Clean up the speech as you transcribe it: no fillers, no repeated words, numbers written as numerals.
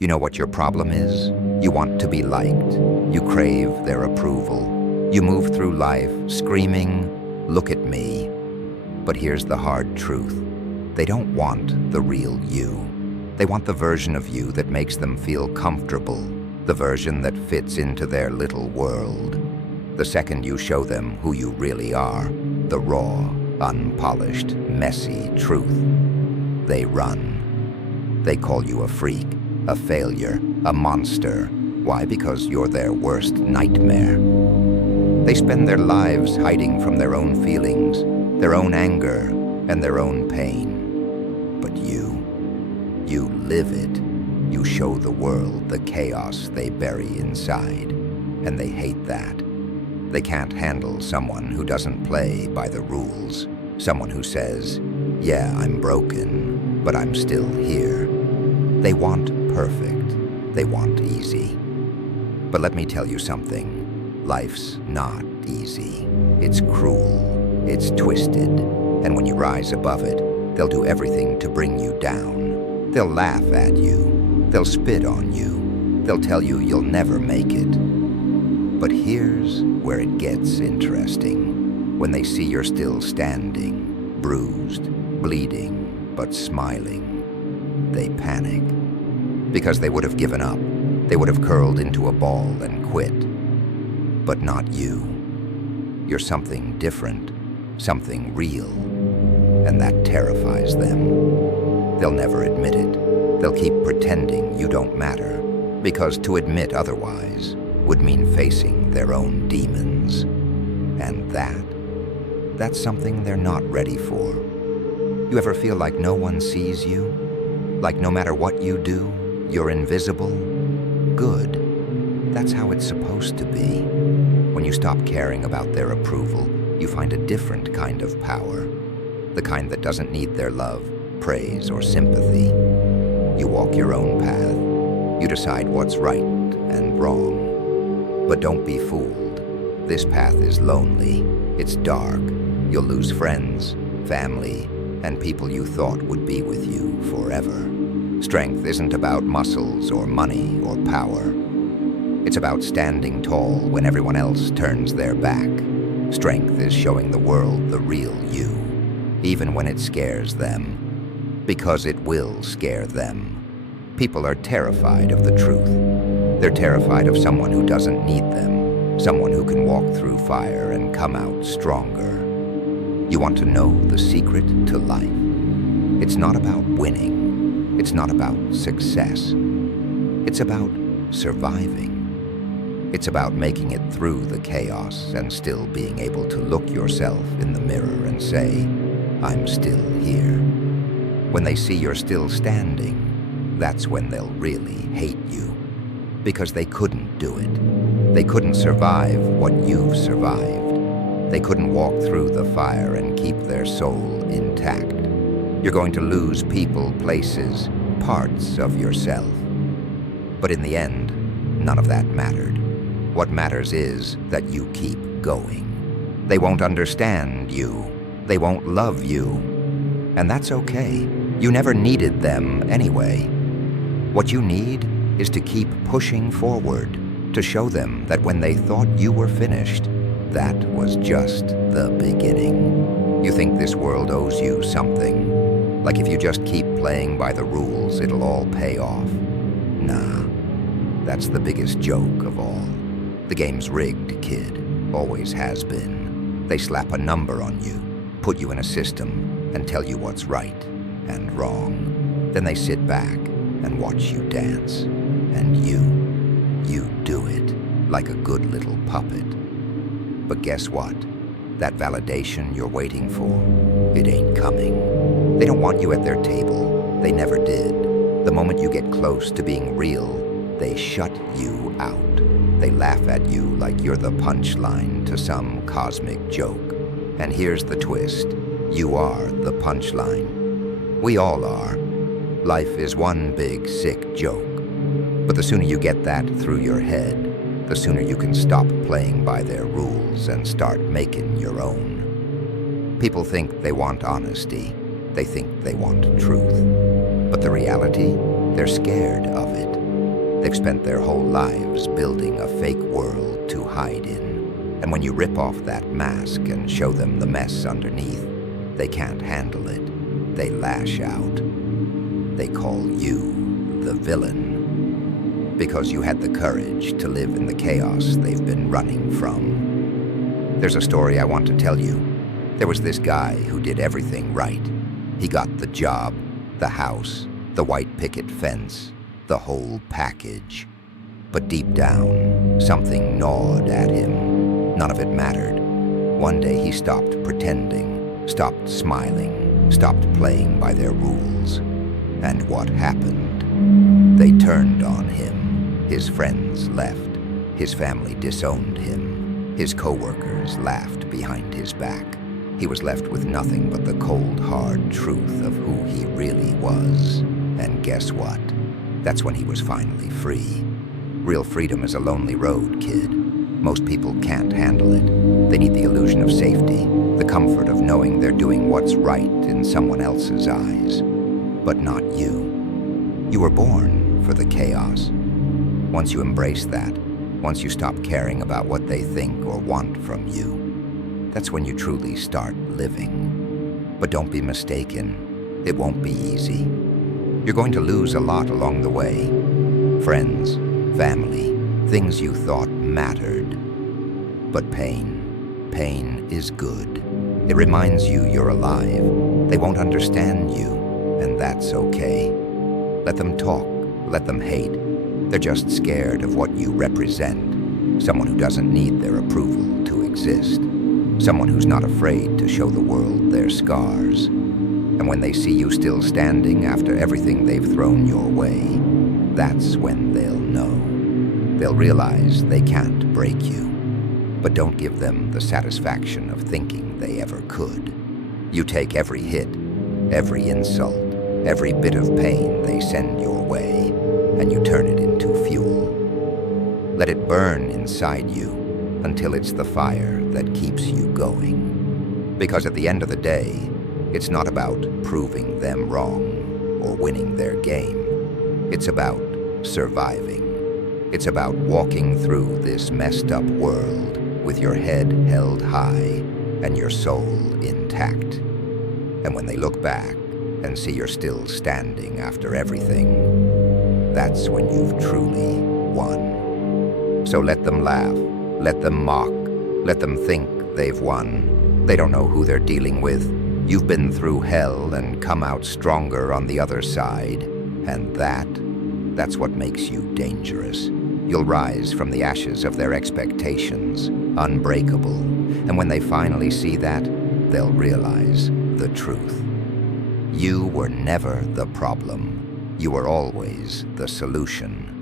You know what your problem is? You want to be liked. You crave their approval. You move through life screaming, "Look at me." But here's the hard truth. They don't want the real you. They want the version of you that makes them feel comfortable, the version that fits into their little world. The second you show them who you really are, the raw, unpolished, messy truth, they run. They call you a freak, a failure, a monster. Why? Because you're their worst nightmare. They spend their lives hiding from their own feelings, their own anger, and their own pain. But you live it. You show the world the chaos they bury inside, and they hate that. They can't handle someone who doesn't play by the rules, someone who says, "Yeah, I'm broken, but I'm still here." They want perfect. They want easy. But let me tell you something. Life's not easy. It's cruel. It's twisted. And when you rise above it, they'll do everything to bring you down. They'll laugh at you. They'll spit on you. They'll tell you you'll never make it. But here's where it gets interesting. When they see you're still standing, bruised, bleeding, but smiling, they panic. Because they would have given up. They would have curled into a ball and quit. But not you. You're something different, something real, and that terrifies them. They'll never admit it. They'll keep pretending you don't matter, because to admit otherwise would mean facing their own demons. And that's something they're not ready for. You ever feel like no one sees you? Like no matter what you do, you're invisible? Good. That's how it's supposed to be. When you stop caring about their approval, you find a different kind of power. The kind that doesn't need their love, praise, or sympathy. You walk your own path. You decide what's right and wrong. But don't be fooled. This path is lonely. It's dark. You'll lose friends, family, and people you thought would be with you forever. Strength isn't about muscles or money or power. It's about standing tall when everyone else turns their back. Strength is showing the world the real you, even when it scares them. Because it will scare them. People are terrified of the truth. They're terrified of someone who doesn't need them, someone who can walk through fire and come out stronger. You want to know the secret to life? It's not about winning. It's not about success. It's about surviving. It's about making it through the chaos and still being able to look yourself in the mirror and say, "I'm still here." When they see you're still standing, that's when they'll really hate you. Because they couldn't do it. They couldn't survive what you've survived. They couldn't walk through the fire and keep their soul intact. You're going to lose people, places, parts of yourself. But in the end, none of that mattered. What matters is that you keep going. They won't understand you. They won't love you. And that's okay. You never needed them anyway. What you need is to keep pushing forward, to show them that when they thought you were finished, that was just the beginning. You think this world owes you something. Like if you just keep playing by the rules, it'll all pay off. Nah, that's the biggest joke of all. The game's rigged, kid. Always has been. They slap a number on you, put you in a system, and tell you what's right and wrong. Then they sit back and watch you dance. And you do it like a good little puppet. But guess what? That validation you're waiting for, it ain't coming. They don't want you at their table. They never did. The moment you get close to being real, they shut you out. They laugh at you like you're the punchline to some cosmic joke. And here's the twist. You are the punchline. We all are. Life is one big, sick joke. But the sooner you get that through your head, the sooner you can stop playing by their rules and start making your own. People think they want honesty. They think they want truth. But the reality, they're scared of it. They've spent their whole lives building a fake world to hide in. And when you rip off that mask and show them the mess underneath, they can't handle it. They lash out. They call you the villain. Because you had the courage to live in the chaos they've been running from. There's a story I want to tell you. There was this guy who did everything right. He got the job, the house, the white picket fence, the whole package. But deep down, something gnawed at him. None of it mattered. One day he stopped pretending, stopped smiling, stopped playing by their rules. And what happened? They turned on him. His friends left. His family disowned him. His co-workers laughed behind his back. He was left with nothing but the cold, hard truth of who he really was. And guess what? That's when he was finally free. Real freedom is a lonely road, kid. Most people can't handle it. They need the illusion of safety, the comfort of knowing they're doing what's right in someone else's eyes. But not you. You were born for the chaos. Once you embrace that, once you stop caring about what they think or want from you, that's when you truly start living. But don't be mistaken, it won't be easy. You're going to lose a lot along the way. Friends, family, things you thought mattered. But pain is good. It reminds you you're alive. They won't understand you, and that's okay. Let them talk, let them hate. They're just scared of what you represent. Someone who doesn't need their approval to exist. Someone who's not afraid to show the world their scars. And when they see you still standing after everything they've thrown your way, that's when they'll know. They'll realize they can't break you. But don't give them the satisfaction of thinking they ever could. You take every hit, every insult, every bit of pain they send your way, and you turn it into fuel. Let it burn inside you until it's the fire that keeps you going. Because at the end of the day, it's not about proving them wrong or winning their game. It's about surviving. It's about walking through this messed up world with your head held high and your soul intact. And when they look back and see you're still standing after everything, that's when you've truly won. So let them laugh, let them mock, let them think they've won. They don't know who they're dealing with. You've been through hell and come out stronger on the other side. And that's what makes you dangerous. You'll rise from the ashes of their expectations, unbreakable. And when they finally see that, they'll realize the truth. You were never the problem. You were always the solution.